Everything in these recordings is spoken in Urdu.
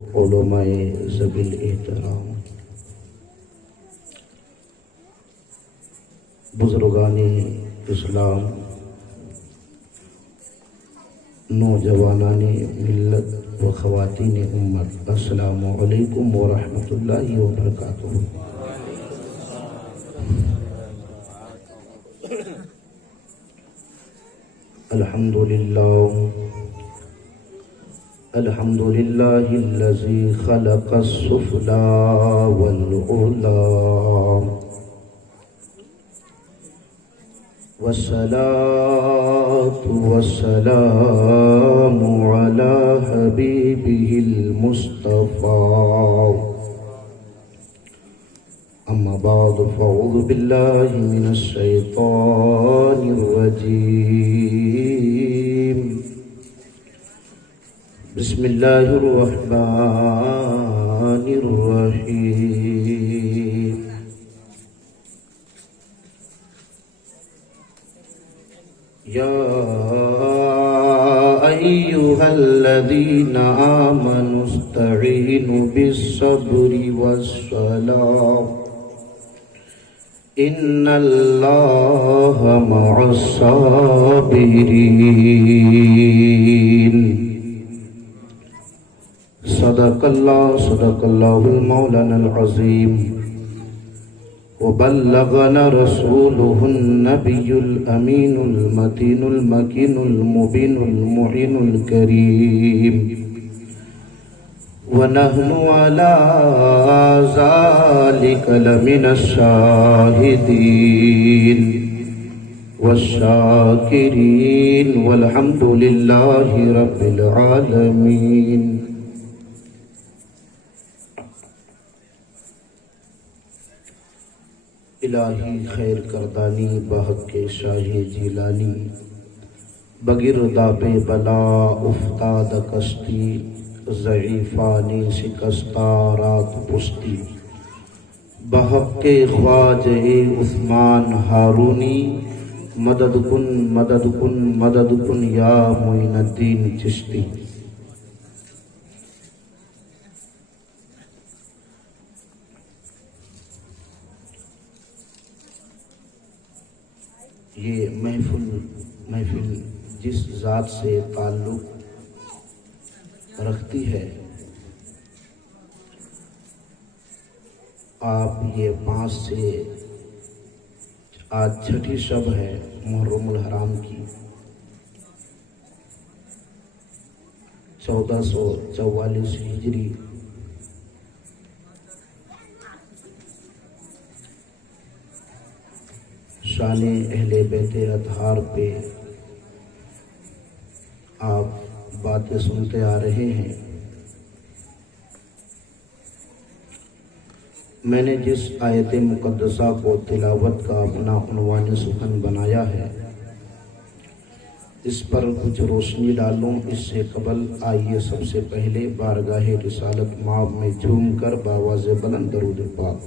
علماء ذوی الاحترام، بزرگان اسلام، نوجوانان ملت و خواتین امت، السلام علیکم ورحمۃ اللہ وبرکاتہ۔ الحمد للہ الذی خلق السفلی والعلی، والصلاة والسلام علی حبیبہ المصطفیٰ، اما بعد فاعوذ باللہ من الشیطان الرجیم، بسم اللہ الرحمن الرحیم۔ یا ایہا الذین آمنوا استعینوا بالصبر والصلاۃ ان اللہ مع الصابرین۔ صدق اللہ المولانا العظیم، وبلغنا رسوله النبی الامین المتین المکین المبین المعین الکریم، ونحن على ذلك لمن الشاہدین والشاکرین، والحمد للہ رب العالمین۔ الہی خیر کردانی بحق کے شاہ جیلانی، بگرداب بلا افتاد کشتی، ضعیفانی شکستہ رات پشتی، بحق کے خواجہ عثمان ہارونی، مدد کن مدد کن مدد کن یا معین الدین چشتی۔ یہ محفل جس ذات سے تعلق رکھتی ہے، آپ یہ 5 سے آج چھٹی شب ہے محرم الحرام کی، 1444 ہجری، شان اہل بیت اطہار پہ آپ باتیں سنتے آ رہے ہیں۔ میں نے جس آیت مقدسہ کو تلاوت کا اپنا عنوان سخن بنایا ہے، اس پر کچھ روشنی ڈالوں۔ اس سے قبل آئیے سب سے پہلے بارگاہ رسالت مآب میں جھوم کر باواز بلند درود پاک۔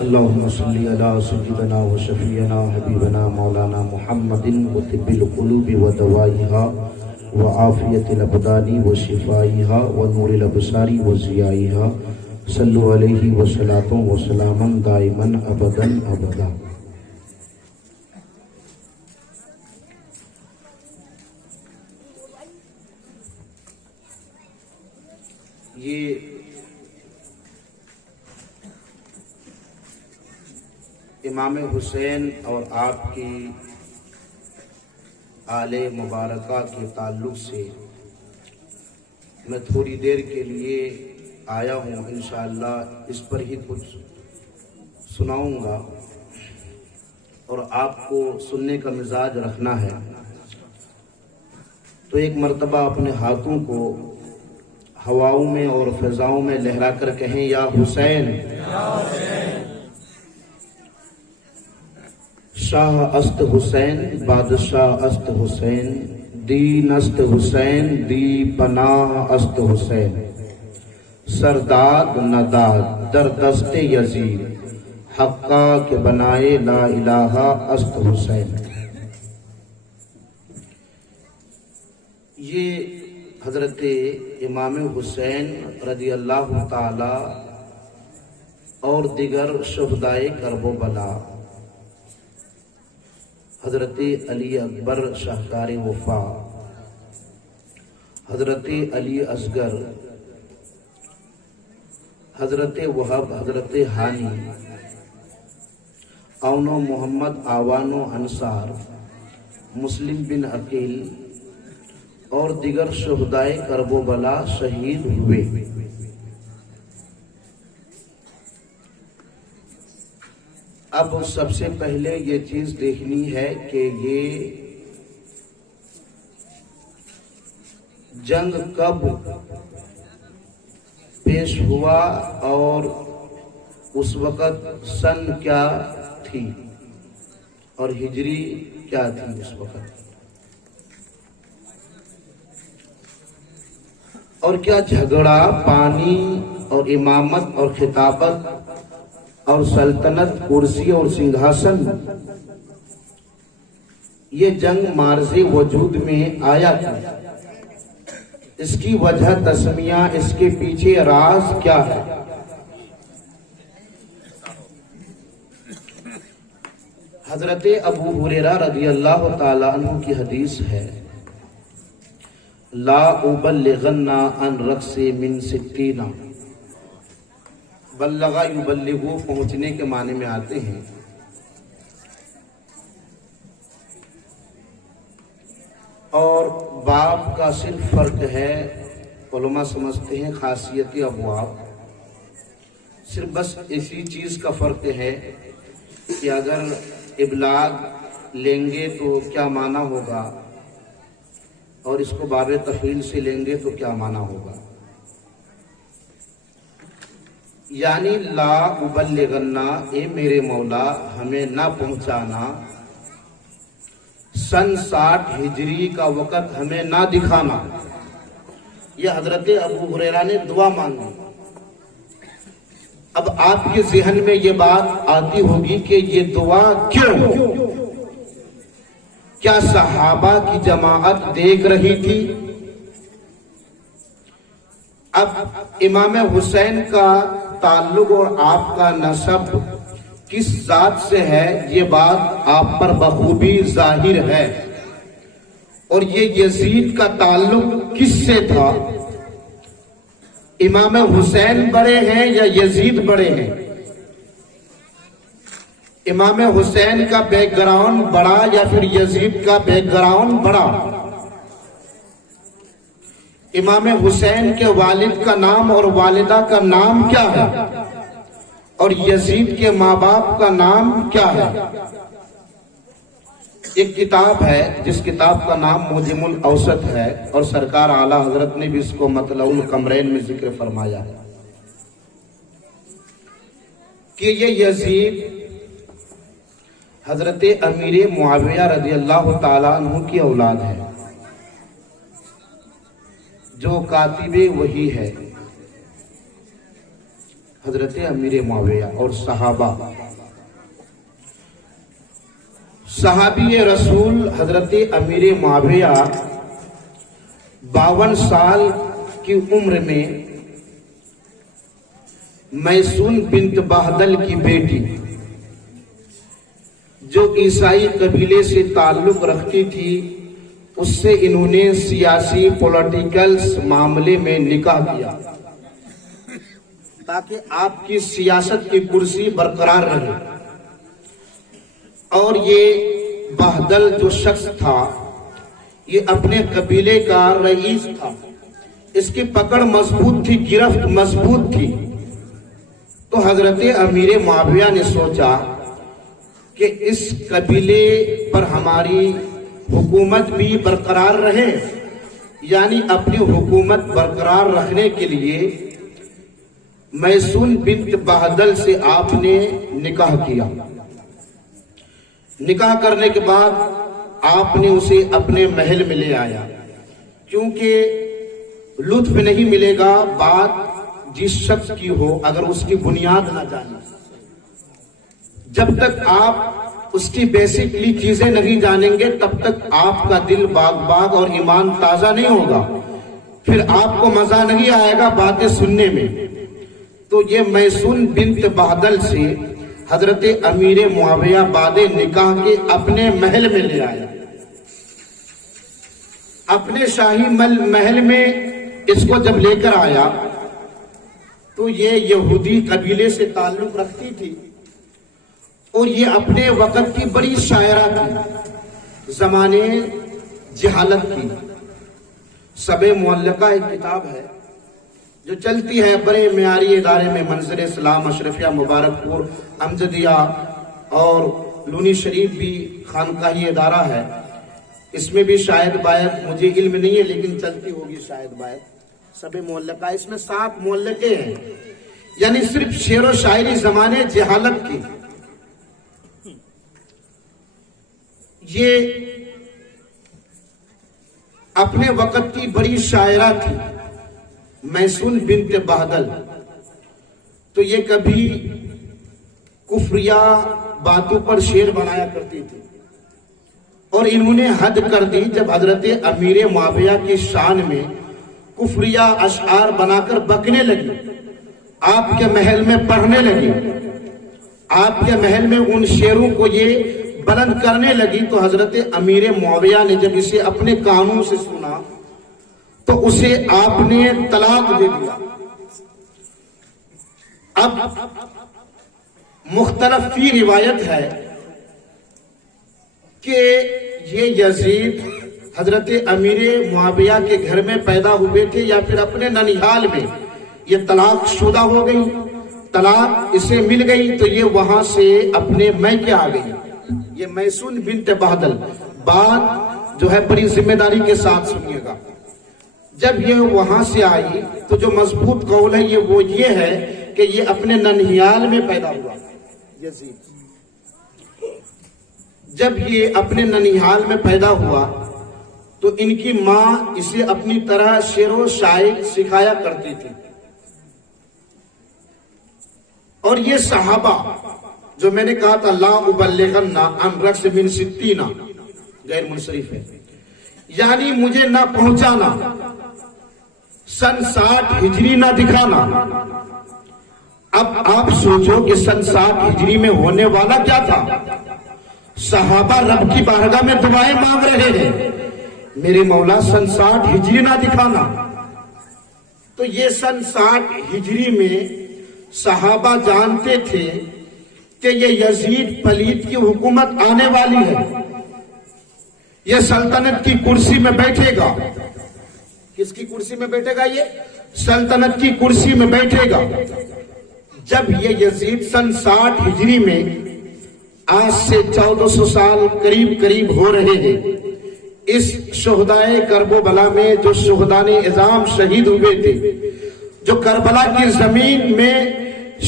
اللہم صلی علی سیدنا و شفیعنا حبیبنا مولانا محمد وطب القلوب و دوائیہا و عافیت الابدان و شفائیہا و نور الابصار و ضیائیہا، صلو علیہ وصلاۃ و سلاما دائما ابدا ابدا۔ یہ امام حسین اور آپ کی آل مبارکہ کے تعلق سے میں تھوڑی دیر کے لیے آیا ہوں، انشاءاللہ اس پر ہی کچھ سناؤں گا اور آپ کو سننے کا مزاج رکھنا ہے۔ تو ایک مرتبہ اپنے ہاتھوں کو ہواؤں میں اور فضاؤں میں لہرا کر کہیں، یا حسین، شاہ است حسین، بادشاہ است حسین، دین است حسین، دی پناہ است حسین، سرداد نداد در دست یزید، حقا کے بنائے لا الہ است حسین۔ یہ حضرت امام حسین رضی اللہ تعالی اور دیگر شہدائے کرب و بلا، حضرت علی اکبر شاہکار وفا، حضرت علی اصغر، حضرت وہب، حضرت ہانی، اونو محمد آوانو انصار، مسلم بن عقیل اور دیگر شہدائے کرب و بلا شہید ہوئے۔ اب سب سے پہلے یہ چیز دیکھنی ہے کہ یہ جنگ کب پیش ہوا اور اس وقت سن کیا تھی اور ہجری کیا تھی اس وقت، اور کیا جھگڑا پانی اور امامت اور خطابت اور سلطنت، کرسی اور سنگھاسن، یہ جنگ مارز وجود میں آیا تھا، اس کی وجہ تسمیہ، اس کے پیچھے راز کیا ہے؟ حضرت ابو ہریرہ رضی اللہ تعالی عنہ کی حدیث ہے، لا ابلغن عن رقص من ستین، بلغا یبلغو پہنچنے کے معنی میں آتے ہیں۔ اور باب کا صرف فرق ہے، علماء سمجھتے ہیں خاصیت ابواب، صرف بس اسی چیز کا فرق ہے کہ اگر ابلاغ لیں گے تو کیا معنی ہوگا اور اس کو باب تفعیل سے لیں گے تو کیا معنی ہوگا۔ یعنی لا ابلغنا، اے میرے مولا ہمیں نہ پہنچانا، سن 60 ہجری کا وقت ہمیں نہ دکھانا۔ یہ حضرت ابو ہریرہ نے دعا مانگی۔ اب آپ کے ذہن میں یہ بات آتی ہوگی کہ یہ دعا کیوں؟ کیا صحابہ کی جماعت دیکھ رہی تھی؟ اب امام حسین کا تعلق اور آپ کا نسب کس ذات سے ہے، یہ بات آپ پر بخوبی ظاہر ہے۔ اور یہ یزید کا تعلق کس سے تھا؟ امام حسین بڑے ہیں یا یزید بڑے ہیں؟ امام حسین کا بیک گراؤنڈ بڑا یا پھر یزید کا بیک گراؤنڈ بڑا؟ امام حسین کے والد کا نام اور والدہ کا نام کیا ہے اور یزید کے ماں باپ کا نام کیا ہے؟ ایک کتاب ہے جس کتاب کا نام معجم الاوسط ہے، اور سرکار اعلیٰ حضرت نے بھی اس کو مطلع القمرین میں ذکر فرمایا ہے کہ یہ یزید حضرت امیر معاویہ رضی اللہ تعالیٰ عنہ کی اولاد ہے، جو کاتب وحی ہے، حضرت امیر معاویہ۔ اور صحابی رسول حضرت امیر معاویہ 52 سال کی عمر میں میسون بنت بہدل کی بیٹی، جو عیسائی قبیلے سے تعلق رکھتی تھی، اس سے انہوں نے سیاسی پولیٹیکل معاملے میں نکاح کیا تاکہ آپ کی سیاست کی کرسی برقرار رہے۔ اور یہ بہدل جو شخص تھا، یہ اپنے قبیلے کا رئیس تھا، اس کی پکڑ مضبوط تھی، گرفت مضبوط تھی۔ تو حضرت امیر معاویہ نے سوچا کہ اس قبیلے پر ہماری حکومت بھی برقرار رہے، یعنی اپنی حکومت برقرار رکھنے کے لیے میسون بنت بہدل سے آپ نے نکاح کیا۔ نکاح کرنے کے بعد آپ نے اسے اپنے محل میں لے آیا، کیونکہ لطف نہیں ملے گا بات جس شخص کی ہو اگر اس کی بنیاد نہ جانے۔ جب تک آپ اس کی بیسکلی چیزیں نہیں جانیں گے تب تک آپ کا دل باغ باغ اور ایمان تازہ نہیں ہوگا۔ پھر آپ کو مزہ نہیں آئے گا باتیں سننے میں۔ تو یہ میسون بنت بہدل سے حضرت امیر معاویہ بعد نکاح کے اپنے محل میں لے آیا، اپنے شاہی محل میں اس کو جب لے کر آیا تو یہ یہودی قبیلے سے تعلق رکھتی تھی اور یہ اپنے وقت کی بڑی شاعرہ تھی، زمانے جہالت کی۔ سب معلقہ ایک کتاب ہے جو چلتی ہے بڑے معیاری ادارے میں، منظر اسلام، اشرفیہ، مبارک پور، امجدیہ اور لونی شریف بھی خانقاہی ادارہ ہے۔ اس میں بھی شاید باید مجھے علم نہیں ہے لیکن چلتی ہوگی شاید باید سب معلقہ۔ اس میں 7 معلقے ہیں، یعنی صرف شعر و شاعری زمانے جہالت کی۔ یہ اپنے وقت کی بڑی شاعرہ تھی میسون بنت بہدل۔ تو یہ کبھی کفریہ باتوں پر شعر بنایا کرتی تھی اور انہوں نے حد کر دی جب حضرت امیر معاویہ کی شان میں کفریہ اشعار بنا کر بکنے لگی، آپ کے محل میں پڑھنے لگی، آپ کے محل میں ان شعروں کو یہ بلند کرنے لگی، تو حضرت امیر معاویہ نے جب اسے اپنے کانوں سے سنا تو اسے آپ نے طلاق دے دیا۔ اب مختلف فی روایت ہے کہ یہ یزید حضرت امیر معاویہ کے گھر میں پیدا ہوئے تھے یا پھر اپنے ننیھال میں، یہ طلاق شدہ ہو گئی، طلاق اسے مل گئی تو یہ وہاں سے اپنے میکے آ گئی۔ یہ میسون بنت بہدل، بات جو ہے بڑی ذمہ داری کے ساتھ سنیے گا۔ جب یہ وہاں سے آئی تو جو مضبوط قول ہے وہ یہ ہے کہ یہ اپنے ننیھال میں پیدا ہوا یزید۔ جب یہ اپنے ننیھال میں پیدا ہوا تو ان کی ماں اسے اپنی طرح شعر و شاعری سکھایا کرتی تھی، اور یہ صحابہ جو میں نے کہا تھا لا ابلغن عن رقص من 60 غیر منصرف ہے، یعنی مجھے نہ پہنچانا، سن 60 ہجری نہ دکھانا۔ اب آپ سوچو کہ سن 60 ہجری میں ہونے والا کیا تھا؟ صحابہ رب کی بارگاہ میں دعائیں مانگ رہے ہیں، میرے مولا سن 60 ہجری نہ دکھانا۔ تو یہ سن 60 ہجری میں صحابہ جانتے تھے کہ یہ یزید پلید کی حکومت آنے والی ہے، یہ سلطنت کی کرسی میں بیٹھے گا۔ کس کی کرسی میں بیٹھے گا؟ یہ سلطنت کی کرسی میں بیٹھے گا۔ جب یہ یزید سن 60 ہجری میں، آج سے 1400 سال قریب ہو رہے ہیں، اس شہدائے کرب و بلا میں جو شہدان اعظام شہید ہوئے تھے، جو کربلا کی زمین میں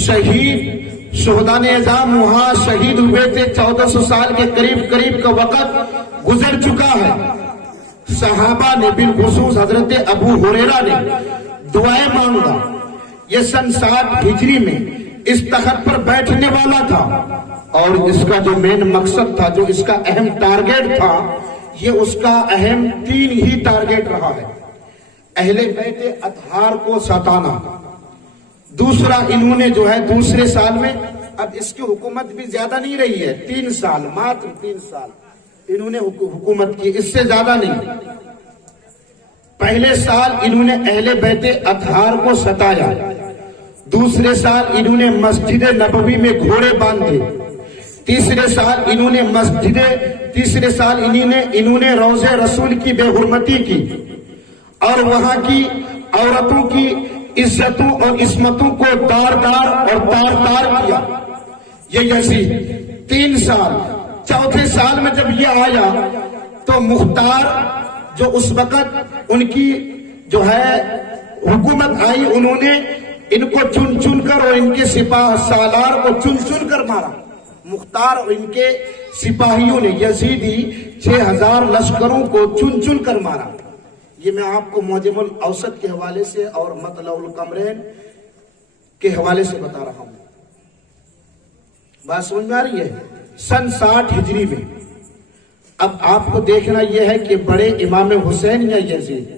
شہید شہدان اعظام وہاں شہید ہوئے تھے، 1400 سال کے قریب کا وقت گزر چکا ہے۔ صحابہ نے بالخصوص حضرت ابو ہریرہ نے دعائیں مانگا۔ یہ سن 60 ہجری میں اس تخت پر بیٹھنے والا تھا، اور اس کا جو مین مقصد تھا، جو اس کا اہم ٹارگیٹ تھا، یہ اس کا اہم 3 ہی ٹارگیٹ رہا ہے۔ اہل بیت اطہار کو ستانا، دوسرا انہوں نے جو ہے دوسرے سال میں، اب اس کی حکومت بھی زیادہ نہیں رہی ہے، 3 سال، ماتر 3 سال انہوں نے حکومت کی، اس سے زیادہ نہیں۔ پہلے سال انہوں نے اہل بیت اطہار کو ستایا، دوسرے سال انہوں نے مسجد نبوی میں گھوڑے باندھے، تیسرے سال انہوں نے روضہ رسول کی بے حرمتی کی، اور وہاں کی عورتوں کی عزتوں اور عصمتوں کو دار اور تار کیا۔ یہ یزید 3 سال، چوتھے سال میں جب یہ آیا تو مختار جو اس وقت ان کی جو ہے حکومت آئی، انہوں نے ان کو چن کر اور ان کے سپاہ سالار کو چن کر مارا۔ مختار اور ان کے سپاہیوں نے یزیدی 6000 لشکروں کو چن کر مارا۔ یہ میں آپ کو معجم الاوسط کے حوالے سے اور مطلع القمرین کے حوالے سے بتا رہا ہوں۔ بات سمجھ میں آ رہی ہے؟ سن 60 ہجری میں اب آپ کو دیکھنا یہ ہے کہ بڑے امام حسین یا یزید،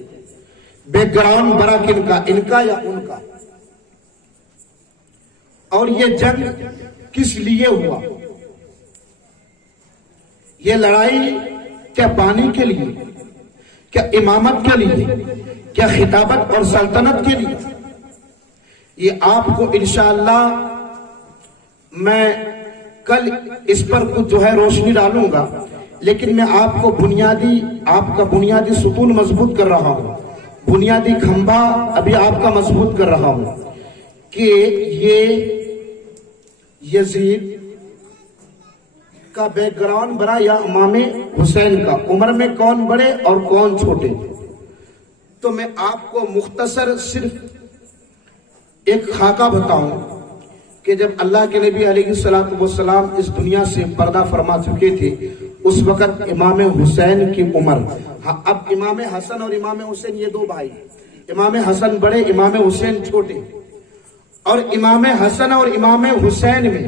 بیک گراؤنڈ بڑا کن کا، ان کا یا ان کا؟ اور یہ جنگ کس لیے ہوا؟ یہ لڑائی کیا پانی کے لیے، کیا امامت کے لیے، کیا خطابت اور سلطنت کے لیے؟ یہ آپ کو انشاءاللہ میں کل اس پر کچھ جو ہے روشنی ڈالوں گا، لیکن میں آپ کو آپ کا بنیادی ستون مضبوط کر رہا ہوں، بنیادی کھمبا ابھی آپ کا مضبوط کر رہا ہوں کہ یہ یزید کا بیک گراؤنڈ بڑا یا امام حسین کا، عمر میں کون بڑے اور کون چھوٹے؟ تو میں آپ کو مختصر صرف ایک خاکہ بتاؤں کہ جب اللہ کے نبی علیہ السلام اس دنیا سے پردہ فرما چکے تھے، اس وقت امام حسین کی عمر، اب امام حسن اور امام حسین یہ دو بھائی، امام حسن بڑے، امام حسین چھوٹے، اور امام حسن اور امام حسین میں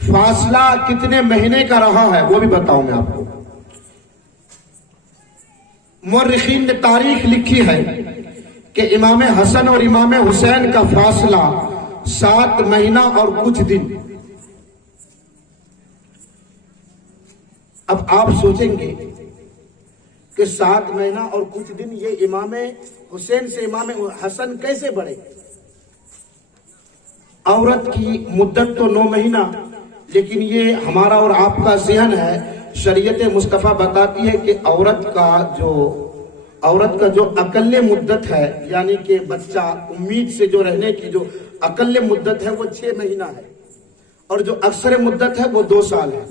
فاصلہ کتنے مہینے کا رہا ہے وہ بھی بتاؤں میں آپ کو۔ مورخین نے تاریخ لکھی ہے کہ امام حسن اور امام حسین کا فاصلہ 7 مہینہ اور کچھ دن۔ اب آپ سوچیں گے کہ 7 مہینہ اور کچھ دن یہ امام حسین سے امام حسن کیسے بڑھے؟ عورت کی مدت تو 9 مہینہ، لیکن یہ ہمارا اور آپ کا ذہن ہے، شریعت مصطفیٰ بتاتی ہے کہ عورت کا جو اقل مدت ہے، یعنی کہ بچہ امید سے جو رہنے کی جو اقل مدت ہے وہ 6 مہینہ ہے، اور جو اکثر مدت ہے وہ 2 سال ہے،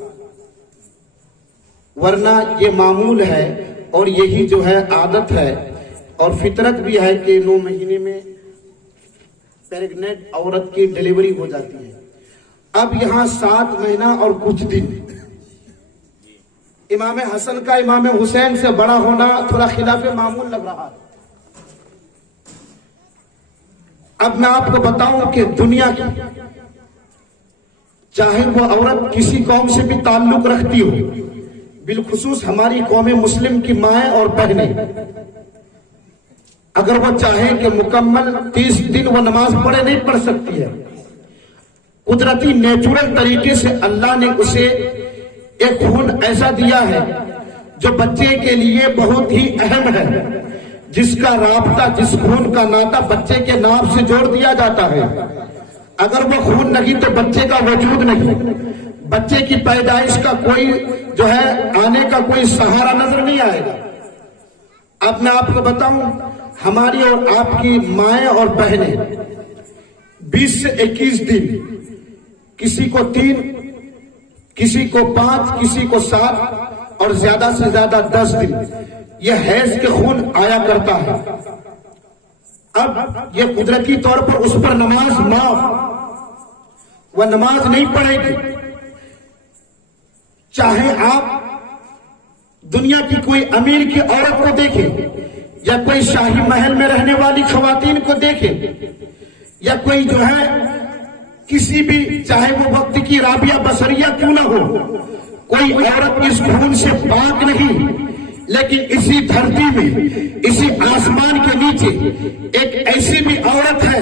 ورنہ یہ معمول ہے اور یہی جو ہے عادت ہے اور فطرت بھی ہے کہ 9 مہینے میں پیریگنیٹ عورت کی ڈیلیوری ہو جاتی ہے۔ اب یہاں 7 مہینہ اور کچھ دن، امام حسن کا امام حسین سے بڑا ہونا تھوڑا خلاف معمول لگ رہا ہے۔ اب میں آپ کو بتاؤں کہ دنیا کی چاہے وہ عورت کسی قوم سے بھی تعلق رکھتی ہو، بالخصوص ہماری قوم مسلم کی مائیں اور بہنیں، اگر وہ چاہیں کہ مکمل 30 دن وہ نماز پڑھے، نہیں پڑھ سکتی ہے۔ قدرتی نیچرل طریقے سے اللہ نے اسے ایک خون ایسا دیا ہے جو بچے کے لیے بہت ہی اہم ہے، جس کا رابطہ، جس خون کا ناطہ بچے کے ناف سے جوڑ دیا جاتا ہے۔ اگر وہ خون نہیں تو بچے کا وجود نہیں، بچے کی پیدائش کا کوئی جو ہے آنے کا کوئی سہارا نظر نہیں آئے گا۔ اب میں آپ کو بتاؤں، ہماری اور آپ کی مائیں اور بہنیں 20 سے 21 دن، کسی کو 3، کسی کو 5، کسی کو 7 اور زیادہ سے زیادہ 10 دن یہ حیض کے خون آیا کرتا ہے۔ اب یہ قدرتی طور پر اس پر نماز معاف، وہ نماز نہیں پڑھے گی۔ چاہے آپ دنیا کی کوئی امیر کی عورت کو دیکھیں، یا کوئی شاہی محل میں رہنے والی خواتین کو دیکھیں، یا کوئی جو ہے کسی بھی، چاہے وہ وقت کی رابعہ بصریہ کیوں نہ ہو، کوئی عورت اس خون سے پاک نہیں۔ لیکن اسی دھرتی میں، اسی آسمان کے نیچے ایک ایسی بھی عورت ہے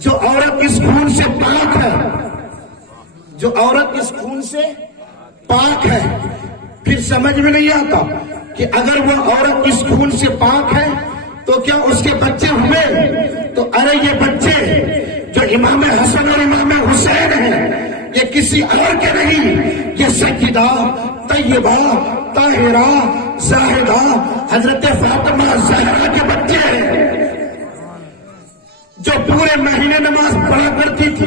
جو عورت اس خون سے پاک ہے، جو عورت اس خون سے پاک ہے۔ پھر سمجھ میں نہیں آتا کہ اگر وہ عورت اس خون سے پاک ہے تو کیا اس کے بچے ہوئے؟ تو ارے یہ بچے جو امام حسن اور امام حسین ہیں، یہ کسی اور کے نہیں، یہ سیدہ طیبہ طاہرہ زاہدہ حضرت فاطمہ زہرا کے بچے ہیں، جو پورے مہینے نماز پڑھا کرتی تھی،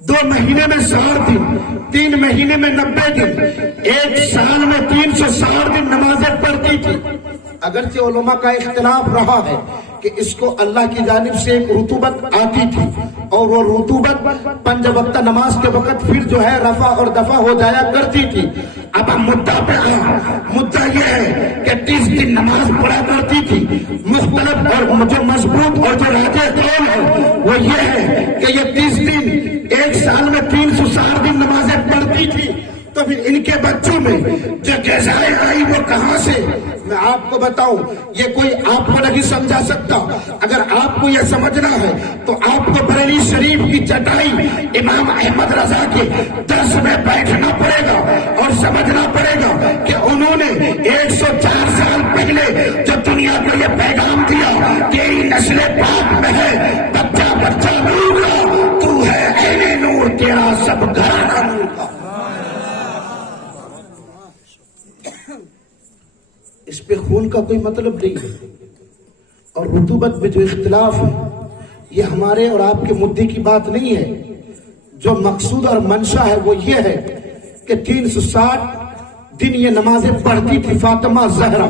2 مہینے میں 60 دن، 3 مہینے میں 90 دن، 1 سال میں 360 دن نمازیں پڑھتی تھی۔ اگرچہ علماء کا اختلاف رہا ہے کہ اس کو اللہ کی جانب سے ایک رطوبت آتی تھی، اور وہ رطوبت 5 وقت نماز کے وقت پھر جو ہے رفع اور دفع ہو جایا کرتی تھی۔ اب ہم مدعا پہ مدعا یہ ہے کہ 30 دن نماز پڑھا کرتی تھی۔ مختلف اور جو مضبوط اور جو راجح قول ہے وہ یہ ہے کہ یہ 30 دن 1 سال میں 360 دن نمازیں پڑھتی تھی۔ تو پھر ان کے بچوں میں جو غذائیں آئی وہ کہاں سے؟ میں آپ کو بتاؤں، یہ کوئی آپ کو نہیں سمجھا سکتا۔ اگر آپ کو یہ سمجھنا ہے تو آپ کو بریلی شریف کی چٹائی امام احمد رضا کے درس میں بیٹھنا پڑے گا اور سمجھنا پڑے گا کہ انہوں نے 104 سال پہلے جو دنیا کو یہ پیغام دیا، تیری نسل پاک میں ہے، بچہ بچہ نور کا، تو ہے عین نور، تیرا سب گھرانہ نور کا۔ اس پہ خون کا کوئی مطلب نہیں ہے، اور رطوبت میں جو اختلاف ہے یہ ہمارے اور آپ کے مدعے کی بات نہیں ہے۔ جو مقصود اور منشا ہے وہ یہ ہے کہ 360 دن یہ نمازیں پڑھتی تھی فاطمہ زہرا،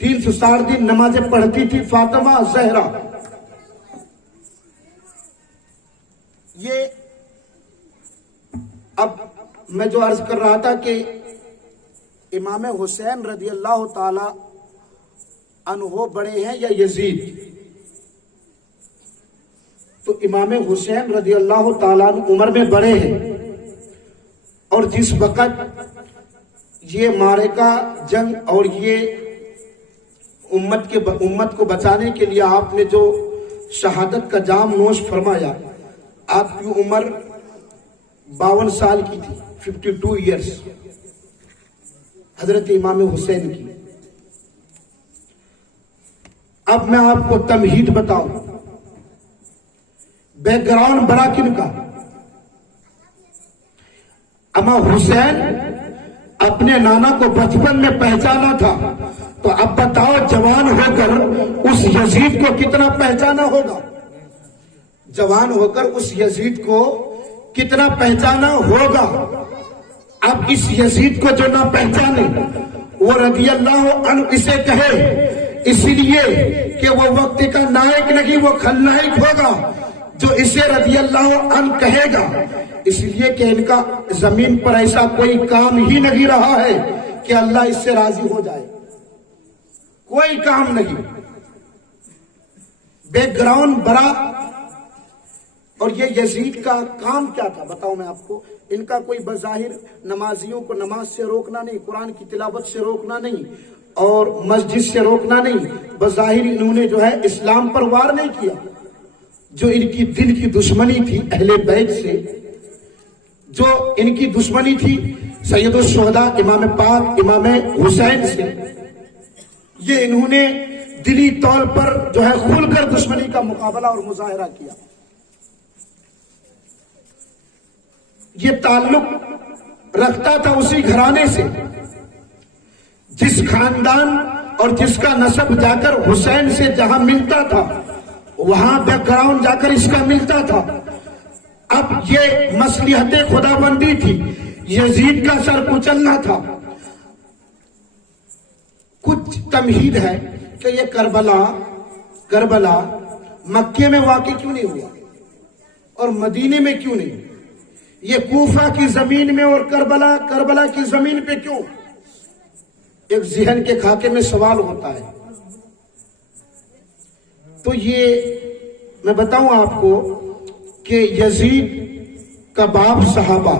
360 دن نمازیں پڑھتی تھی فاطمہ زہرا۔ یہ اب میں جو عرض کر رہا تھا کہ امام حسین رضی اللہ تعالی عنہ بڑے ہیں یا یزید، تو امام حسین رضی اللہ تعالیٰ عنہ عمر میں بڑے ہیں، اور جس وقت یہ معرکہ جنگ اور یہ امت کو بچانے کے لیے آپ نے جو شہادت کا جام نوش فرمایا، آپ کی عمر 52 سال کی تھی، 52 ایئرز حضرت امام حسین کی۔ اب میں آپ کو تمہید بتاؤں، بیک گراؤنڈ بڑا کن کا؟ امام حسین اپنے نانا کو بچپن میں پہچانا تھا، تو اب بتاؤ جوان ہو کر اس یزید کو کتنا پہچانا ہوگا؟ جوان ہو کر اس یزید کو کتنا پہچانا ہوگا؟ اب اس یزید کو جو نہ پہچانے وہ رضی اللہ عنہ اسے کہے، اس لیے کہ وہ وقت کا نائک نہیں، وہ خلنائک ہوگا جو اسے رضی اللہ عنہ کہے گا، اس لیے کہ ان کا زمین پر ایسا کوئی کام ہی نہیں رہا ہے کہ اللہ اس سے راضی ہو جائے، کوئی کام نہیں۔ بیک گراؤنڈ بڑا۔ اور یہ یزید کا کام کیا تھا بتاؤں میں آپ کو؟ ان کا کوئی بظاہر نمازیوں کو نماز سے روکنا نہیں، قرآن کی تلاوت سے روکنا نہیں، اور مسجد سے روکنا نہیں، بظاہر انہوں نے جو ہے اسلام پر وار نہیں کیا۔ جو ان کی دل کی دشمنی تھی اہل بیت سے، جو ان کی دشمنی تھی سید الشہداء امام پاک امام حسین سے، یہ انہوں نے دلی طور پر جو ہے کھل کر دشمنی کا مقابلہ اور مظاہرہ کیا۔ یہ تعلق رکھتا تھا اسی گھرانے سے، جس خاندان اور جس کا نسب جا کر حسین سے جہاں ملتا تھا وہاں بیک گراؤنڈ جا کر اس کا ملتا تھا۔ اب یہ مصلحت خدا بندی تھی، یزید کا سر کچلنا تھا۔ کچھ تمہید ہے کہ یہ کربلا مکے میں واقع کیوں نہیں ہوا اور مدینے میں کیوں نہیں؟ یہ کوفہ کی زمین میں اور کربلا کی زمین پہ کیوں؟ ایک ذہن کے خاکے میں سوال ہوتا ہے۔ تو یہ میں بتاؤں آپ کو کہ یزید کا باپ صحابہ،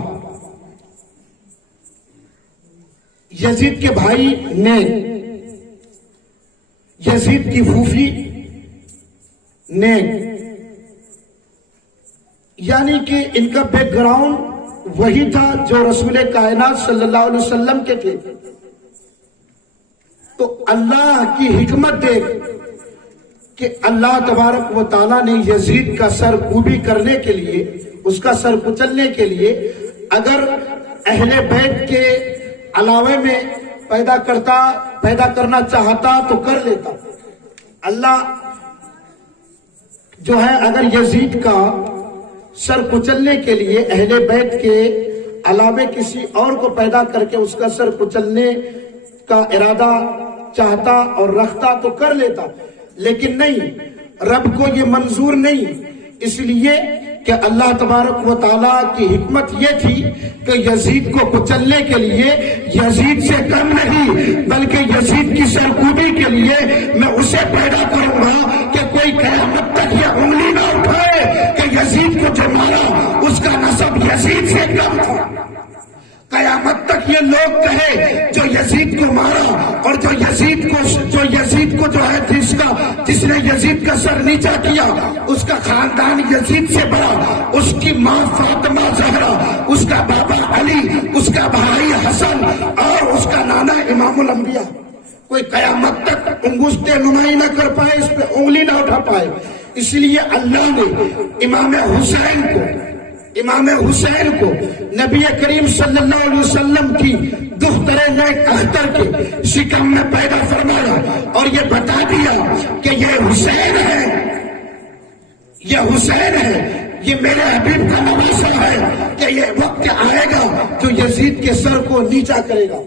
یزید کے بھائی نیک، یزید کی پھوپھی نیک، یعنی کہ ان کا بیک گراؤنڈ وہی تھا جو رسول کائنات صلی اللہ علیہ وسلم کے تھے۔ تو اللہ کی حکمت دیکھ کہ اللہ تبارک و تعالیٰ نے یزید کا سر کوبی کرنے کے لیے، اس کا سر کچلنے کے لیے، اگر اہل بیت کے علاوہ میں پیدا کرنا چاہتا تو کر لیتا۔ اللہ جو ہے اگر یزید کا سر کچلنے کے لیے اہل بیت کے علاوہ کسی اور کو پیدا کر کے اس کا سر کچلنے کا ارادہ چاہتا اور رکھتا تو کر لیتا، لیکن نہیں، رب کو یہ منظور نہیں، اس لیے کہ اللہ تبارک و تعالیٰ کی حکمت یہ تھی کہ یزید کو کچلنے کے لیے یزید سے کم نہیں بلکہ یزید کی سرکوبی کے لیے میں اسے پیدا کروں گا کہ کوئی قیامت تک یہ انگلی نہ اٹھائے کہ یزید کو جو مارا اس کا نسب یزید سے کم تھا۔ تک یہ لوگ کہے جو یزید کو مارا اور جو یزید کو جو ہے جس نے یزید کا سر نیچا کیا، اس کا خاندان یزید سے بڑا، اس کی ماں فاطمہ زہرا، اس کا بابا علی، اس کا بھائی حسن اور اس کا نانا امام الانبیاء، کوئی قیامت تک انگشت نمائی نہ کر پائے، اس پہ انگلی نہ اٹھا پائے۔ اس لیے اللہ نے امام حسین کو نبی کریم صلی اللہ علیہ وسلم کی دختر نیک اختر کے شکم میں پیدا فرمایا اور یہ بتا دیا کہ یہ حسین ہے، یہ میرے حبیب کا نواسہ ہے کہ یہ وقت آئے گا جو یزید کے سر کو نیچا کرے گا۔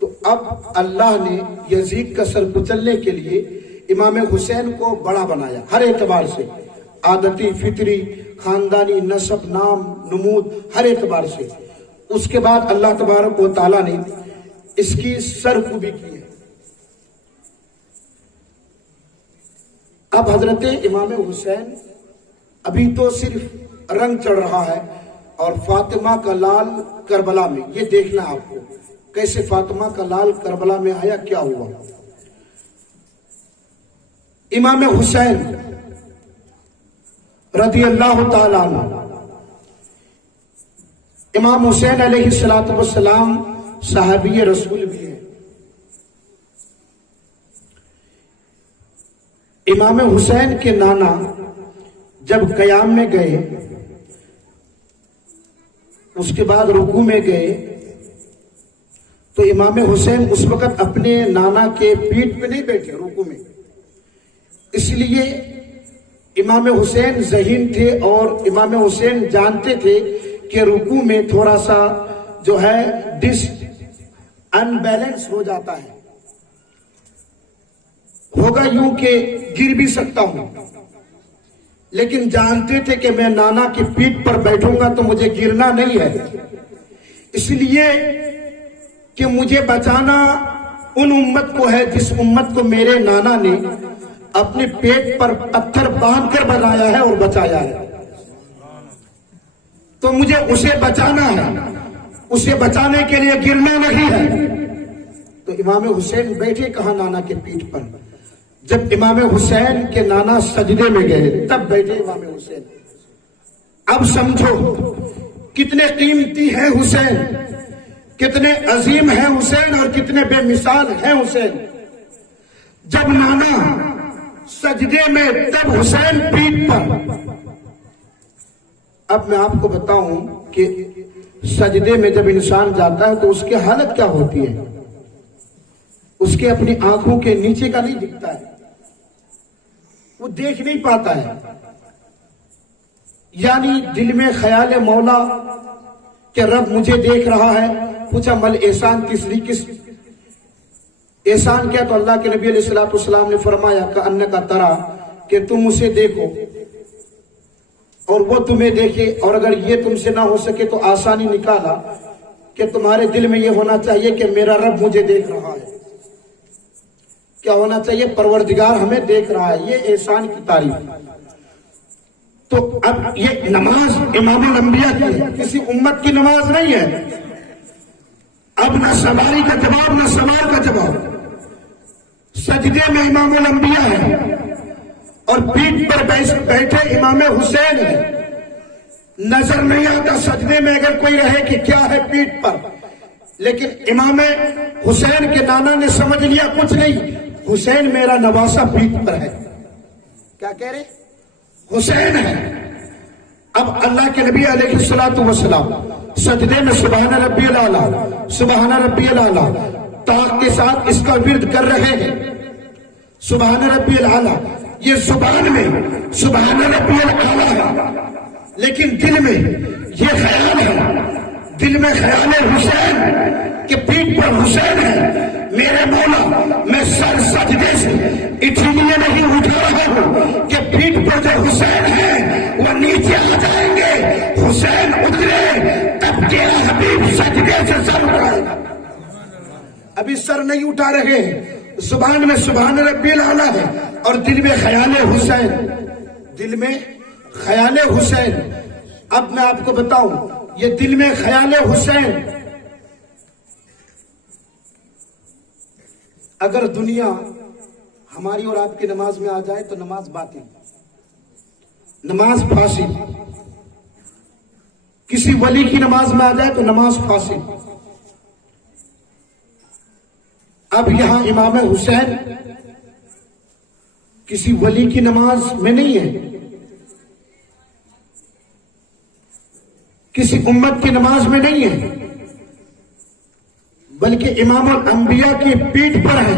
تو اب اللہ نے یزید کا سر کچلنے کے لیے امام حسین کو بڑا بنایا ہر اعتبار سے، عادتی، فطری، خاندانی، نسب، نام، نمود، ہر اعتبار سے۔ اس کے بعد اللہ تبارک و تعالیٰ نے اس کی سرکوبی کی ہے۔ اب حضرت امام حسین ابھی تو صرف رنگ چڑھ رہا ہے، اور فاطمہ کا لال کربلا میں، یہ دیکھنا آپ کو کیسے فاطمہ کا لال کربلا میں آیا، کیا ہوا۔ امام حسین رضی اللہ تعالیٰ عنہ، امام حسین علیہ السلام صحابی رسول بھی ہیں۔ امام حسین کے نانا جب قیام میں گئے، اس کے بعد رکوع میں گئے، تو امام حسین اس وقت اپنے نانا کے پیٹھ پہ نہیں بیٹھے رکوع میں، اس لیے امام حسین ذہین تھے اور امام حسین جانتے تھے کہ رکوع میں تھوڑا سا جو ہے ان بیلنس ہو جاتا ہے، ہوگا یوں کہ گر بھی سکتا ہوں، لیکن جانتے تھے کہ میں نانا کی پیٹھ پر بیٹھوں گا تو مجھے گرنا نہیں ہے، اس لیے کہ مجھے بچانا ان امت کو ہے جس امت کو میرے نانا نے اپنے پیٹ پر پتھر باندھ کر بنایا ہے اور بچایا ہے، تو مجھے اسے بچانا ہے، اسے بچانے کے لیے گرنا نہیں ہے۔ تو امام حسین بیٹھے کہاں؟ نانا کے پیٹھ پر۔ جب امام حسین کے نانا سجدے میں گئے تب بیٹھے امام حسین۔ اب سمجھو کتنے قیمتی ہیں حسین، کتنے عظیم ہیں حسین اور کتنے بے مثال ہیں حسین۔ جب نانا سجدے میں تب حسین پیٹھ پر۔ اب میں آپ کو بتاؤں کہ سجدے میں جب انسان جاتا ہے تو اس کی حالت کیا ہوتی ہے، اس کے اپنی آنکھوں کے نیچے کا نہیں دکھتا ہے، وہ دیکھ نہیں پاتا ہے، یعنی دل میں خیال مولا کہ رب مجھے دیکھ رہا ہے۔ پوچھا مل احسان تیسری کس احسان کیا؟ تو اللہ کے نبی علیہ السلام نے فرمایا کہ انکا ترا، کہ تم اسے دیکھو اور وہ تمہیں دیکھے، اور اگر یہ تم سے نہ ہو سکے تو آسانی نکالا کہ تمہارے دل میں یہ ہونا چاہیے کہ میرا رب مجھے دیکھ رہا ہے۔ کیا ہونا چاہیے؟ پروردگار ہمیں دیکھ رہا ہے، یہ احسان کی تعریف۔ تو اب یہ نماز امام الانبیاء کی ہے، کسی امت کی نماز نہیں ہے۔ اب نہ سواری کا جواب نہ سوال کا جواب، سجدے میں امام الانبیاء ہے اور پیٹھ پر بیٹھے امام حسین ہے۔ نظر نہیں آتا سجدے میں اگر کوئی رہے کہ کیا ہے پیٹھ پر، لیکن امام حسین کے نانا نے سمجھ لیا کچھ نہیں، حسین میرا نواسہ پیٹھ پر ہے۔ کیا کہہ رہے؟ حسین ہے۔ اب اللہ کے نبی علیہ السلام سجدے میں سبحان ربی الاعلیٰ، سبحان ربی الاعلیٰ طاق کے ساتھ اس کا ورد کر رہے ہیں، سبحان ربی الاعلیٰ۔ یہ زبان میں سبحان ربی الاعلیٰ ہے، لیکن دل میں یہ خیال ہے، دل میں خیال حسین کہ پیٹھ پر حسین ہے۔ میرے مولا میں سر سجدے سے اس لیے نہیں اٹھا رہا ہوں کہ پیٹھ پر جو حسین ہے وہ نیچے آ جائیں گے، حسین اترے تب تیرا حبیب سجدے سے سر اٹھائے گا۔ ابھی سر نہیں اٹھا رہے ہیں، زبان میں سبحان ربی الاعلیٰ ہے اور دل میں خیال حسین، دل میں خیال حسین۔ اب میں آپ کو بتاؤں یہ دل میں خیال حسین اگر دنیا ہماری اور آپ کی نماز میں آ جائے تو نماز باطل، نماز فاسد. کسی ولی کی نماز میں آ جائے تو نماز فاسد. اب یہاں امام حسین کسی ولی کی نماز میں نہیں ہے، کسی امت کی نماز میں نہیں ہے، بلکہ امام الانبیاء کی پیٹھ پر ہے،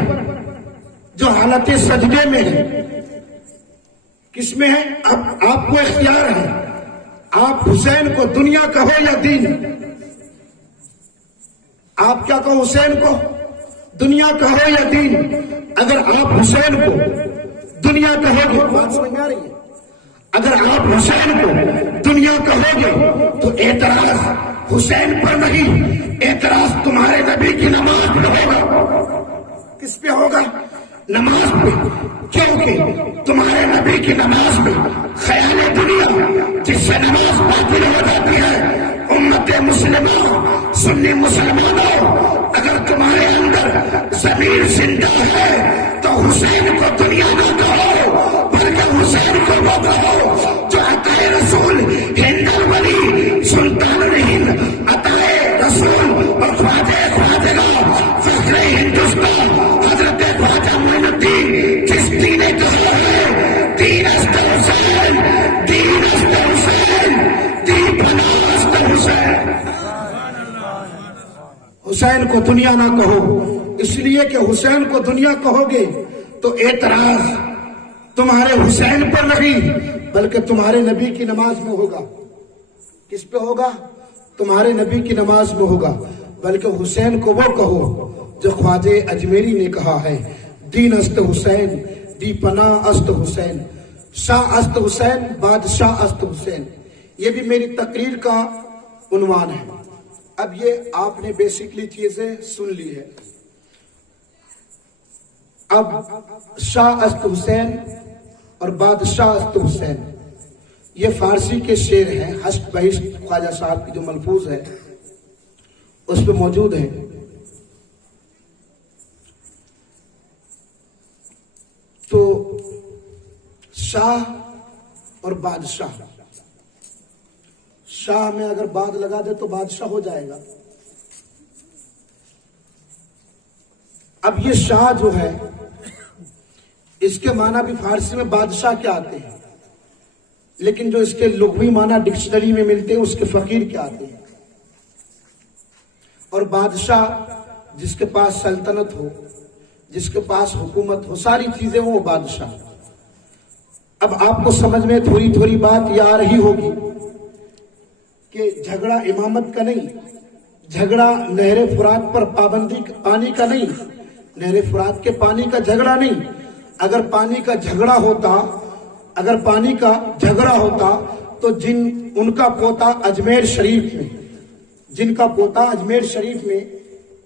جو حالت سجدے میں ہے. کس میں ہے؟ اب آپ کو اختیار ہے، آپ حسین کو دنیا کہو یا دین. آپ کیا کہو؟ حسین کو دنیا کہو یا دین. اگر آپ حسین کو دنیا کہو گے، بات سمجھ میں آ رہی ہے؟ اگر آپ حسین کو دنیا کہو گے تو اعتراض حسین پر نہیں، اعتراض تمہارے نبی کی نماز پہ ہوگا. کس پہ ہوگا؟ نماز پہ. کیونکہ تمہارے نبی کی نماز میں خیال دنیا، جس سے نماز باطل ہو جاتی ہے. امت مسلمہ، سنی مسلمانوں، اگر تمہارے اندر ضمیر زندہ ہے تو حسین کو دنیا نہ کہو، بلکہ حسین کو وہ کہو جو عطائے رسول ہند الولی سلطان الہند عطائے رسول اور خواجہ فخر ہندوستان حضرت خواجہ معین الدین چشتی نے کہا ہے، دین است حسین، دین است حسین، دین پناہ است حسین. حسین کو دنیا نہ کہو، اس لیے کہ حسین کو دنیا کہو گے تو اعتراض تمہارے حسین پر نہیں، بلکہ تمہارے نبی کی نماز میں ہوگا. کس پہ ہوگا؟ تمہارے نبی کی نماز میں ہوگا. بلکہ حسین کو وہ کہو جو خواجہ اجمیری نے کہا ہے، دین است حسین، دی پناہ است حسین، شاہ است حسین، بادشاہ است حسین. یہ بھی میری تقریر کا عنوان ہے. اب یہ آپ نے بیسکلی چیزیں سن لی ہے. اب شاہ است حسین اور بادشاہ است حسین، یہ فارسی کے شعر ہیں. حشت بہشت خواجہ صاحب کی جو ملفوظ ہے اس پہ موجود ہے. تو شاہ اور بادشاہ، شاہ میں اگر باد لگا دے تو بادشاہ ہو جائے گا. اب یہ شاہ جو ہے اس کے معنی بھی فارسی میں بادشاہ کیا آتے ہیں، لیکن جو اس کے لغوی معنی ڈکشنری میں ملتے ہیں اس کے فقیر کیا آتے ہیں. اور بادشاہ جس کے پاس سلطنت ہو، جس کے پاس حکومت ہو، ساری چیزیں وہ بادشاہ. اب آپ کو سمجھ میں تھوڑی تھوڑی بات یہ آ رہی ہوگی کہ جھگڑا امامت کا نہیں، جھگڑا نہر فرات پر پابندی پانی کا نہیں، نہر فرات کے پانی کا جھگڑا نہیں. اگر پانی کا جھگڑا ہوتا، اگر پانی کا جھگڑا ہوتا تو ان کا پوتا اجمیر شریف میں، جن کا پوتا اجمیر شریف میں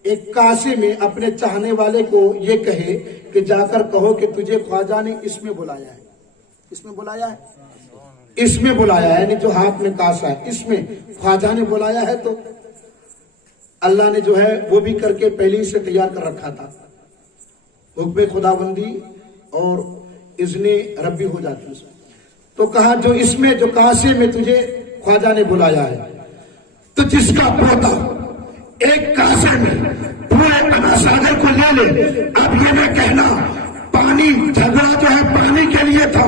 ایک کاسے میں اپنے چاہنے والے کو یہ کہے کہ جا کر کہو کہ تجھے خواجہ نے اس میں بلایا ہے. اس میں بلایا ہے، اس میں بلایا ہے، یعنی جو ہاتھ میں کاسا ہے اس میں خواجہ نے بلایا ہے. تو اللہ نے جو ہے وہ بھی کر کے پہلے ہی سے تیار کر رکھا تھا. حکم خداوندی اور اذن ربی ہو جاتی ہے. تو کہا جو اس میں، جو کاسے میں تجھے خواجہ نے بلایا ہے. تو جس کا پوتا ایک کاسے میں پورے پنا ساگر کو لے لے. اب یہ میں کہنا پانی، جھگڑا جو ہے پانی کے لیے تھا،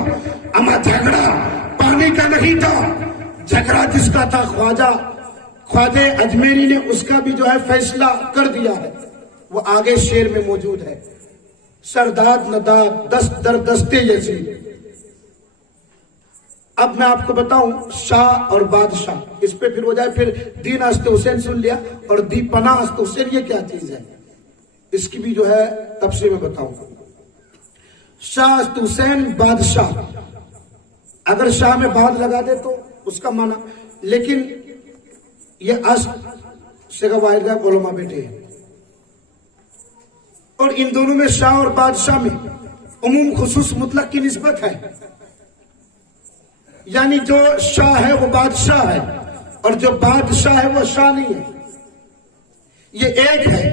اما جھگڑا پانی کا نہیں تھا. جھگڑا جس کا تھا خواجہ اجمیری نے اس کا بھی جو ہے فیصلہ کر دیا ہے. وہ آگے شعر میں موجود ہے، سرداد نداد دست در دستے یزید. اب میں آپ کو بتاؤں شاہ اور بادشاہ، اس پہ پھر ہو جائے. پھر دین است حسین سن لیا، اور دی پناہ است حسین یہ کیا چیز ہے، اس کی بھی جو ہے تفصیل میں بتاؤں. شاہ است حسین، بادشاہ. اگر شاہ میں بعد لگا دے تو اس کا معنی، لیکن یہ است سے واحد علماء بیٹھے ہیں. اور ان دونوں میں شاہ اور بادشاہ میں عموم خصوص مطلق کی نسبت ہے. یعنی جو شاہ ہے وہ بادشاہ ہے، اور جو بادشاہ ہے وہ شاہ نہیں ہے. یہ ایک ہے،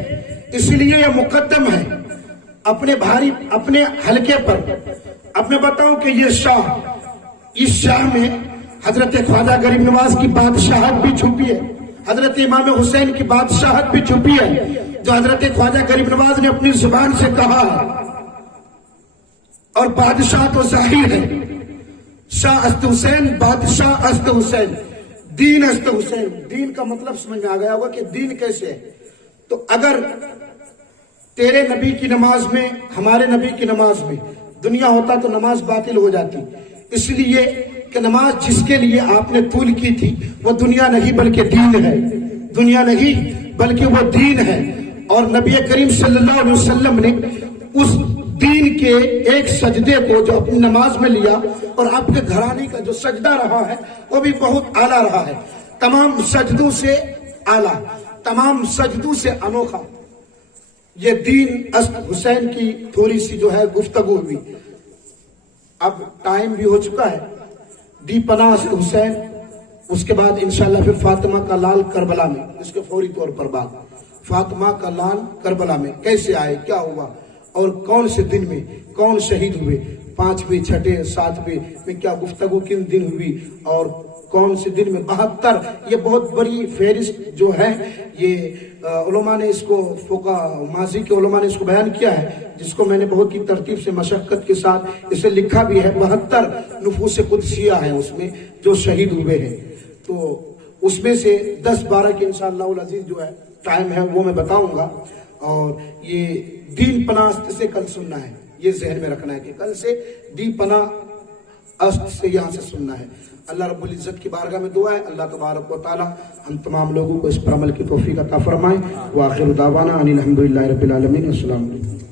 اس لیے یہ مقدم ہے. اپنے بھاری اپنے حلقے پر. اب میں بتاؤں کہ یہ شاہ، اس شاہ میں حضرت خواجہ غریب نواز کی بادشاہت بھی چھپی ہے، حضرت امام حسین کی بادشاہت بھی چھپی ہے، جو حضرت خواجہ غریب نواز نے اپنی زبان سے کہا ہے. اور بادشاہ تو ظاہر ہے، شاہ است حسین، بادشاہ است حسین، دین است حسین. دین کا مطلب سمجھ میں آ گیا ہوگا کہ دین کیسے ہے. تو اگر تیرے نبی کی نماز میں، ہمارے نبی کی نماز میں دنیا ہوتا تو نماز باطل ہو جاتی، اس لیے کہ نماز جس کے لیے آپ نے طول کی تھی وہ دنیا نہیں بلکہ دین ہے، دنیا نہیں بلکہ وہ دین ہے. اور نبی کریم صلی اللہ علیہ وسلم نے اس دین کے ایک سجدے کو جو اپنی نماز میں لیا، اور آپ کے گھرانے کا جو سجدہ رہا ہے وہ بھی بہت اعلیٰ رہا ہے، تمام سجدوں سے اعلیٰ، تمام سجدوں سے انوکھا. یہ دین است حسین کی تھوڑی سی جو ہے گفتگو ہوئی. اب ٹائم بھی ہو چکا ہے. دی پناہ است حسین، اس کے بعد انشاءاللہ پھر فاطمہ کا لال کربلا میں، اس کے فوری طور پر بات. فاطمہ کا لال کربلا میں کیسے آئے، کیا ہوا، اور کون سے دن میں کون شہید ہوئے، 5ویں 6 7ویں میں کیا گفتگو کن دن ہوئی، اور کون سے دن میں 72. یہ بہت بڑی فہرست جو ہے، یہ علماء نے اس کو، فقہ ماضی کے علماء نے اس کو بیان کیا ہے، جس کو میں نے بہت ہی ترتیب سے مشقت کے ساتھ اسے لکھا بھی ہے. 72 نفوس قدسیہ ہیں اس میں جو شہید ہوئے ہیں. تو اس میں سے 10-12 کے انشاءاللہ العزیز جو ہے ٹائم ہے وہ میں بتاؤں گا. اور یہ دین پناہ است سے کل سننا ہے، یہ ذہن میں رکھنا ہے کہ کل سے دی پناہ است سے یہاں سے سننا ہے. اللہ رب العزت کی بارگاہ میں دعا ہے، اللہ تبارک و تعالی ہم تمام لوگوں کو اس پر عمل کی توفیق عطا فرمائے. وآخر دعوانا ان الحمدللہ رب العالمین. السلام علیکم.